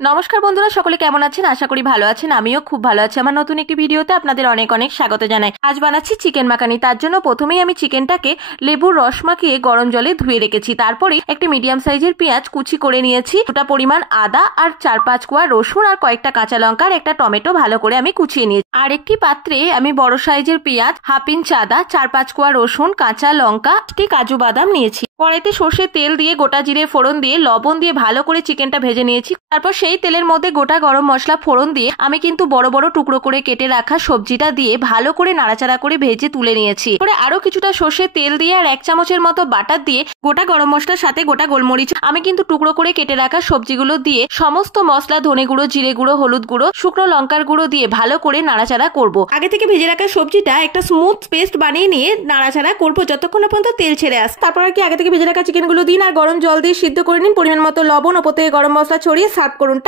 নমস্কার বন্ধুরা, সকলে কেমন আছেন? আশা করি ভালো আছেন। আমিও খুব ভালো আছি। আমার নতুন একটি ভিডিওতে আপনাদের অনেক অনেক স্বাগত জানাই। আজ বানাচ্ছি চিকেন মাখানি। তার জন্য প্রথমেই আমি চিকেনটাকে লেবুর রস মাখিয়ে গরম জলে ধুয়ে রেখেছি। তারপরে একটি মিডিয়াম সাইজের পেঁয়াজ কুচি করে নিয়েছি, ওটা পরিমাণ আদা আর 4-5 কোয়া রসুন আর কয়েকটা কাঁচা লঙ্কা আর একটা টমেটো ভালো করে আমি কুচিয়ে নিয়েছি। আর একটি পাত্রে আমি বড় সাইজের পেঁয়াজ, হাফ ইঞ্চ আদা, 4-5 কোয়া রসুন, কাঁচা লঙ্কা, কাজু বাদাম নিয়েছি। কড়াইতে সর্ষের তেল দিয়ে গোটা জিরে ফোড়ন দিয়ে লবণ দিয়ে ভালো করে চিকেনটা ভেজে নিয়েছি। তারপর সেই তেলের মধ্যে গোটা গরম মশলা ফোড়ন দিয়ে আমি কিন্তু বড় বড় টুকরো করে কেটে রাখা সবজিটা দিয়ে ভালো করে নাড়াচাড়া করে ভেজে তুলে নিয়েছি। পরে আরো কিছুটা সর্ষের তেল দিয়ে আর 1 চামচের মতো বাটার দিয়ে গোটা গরম মশলার সাথে গোটা গোলমরিচ আমি কিন্তু টুকরো করে কেটে রাখা সবজিগুলো দিয়ে সমস্ত মশলা, ধনে গুঁড়ো, জিরে গুঁড়ো, হলুদ গুঁড়ো, শুকনো লঙ্কার গুঁড়ো দিয়ে ভালো করে নাড়াচাড়া করব। আগে থেকে ভেজে রাখা সবজিটা একটা স্মুথ পেস্ট বানিয়ে নিয়ে নাড়াচাড়া করবো যতক্ষণ না পর্যন্ত তেল ছেড়ে আসে। তারপর আর কি আগে থেকে ভেজে রাখা চিকেনগুলো দিন আর গরম জল দিয়ে সিদ্ধ করে নিন। পরিমাণ মতো লবণ, ওপর থেকে গরম মশলা ছড়িয়ে সার্ভ করুন।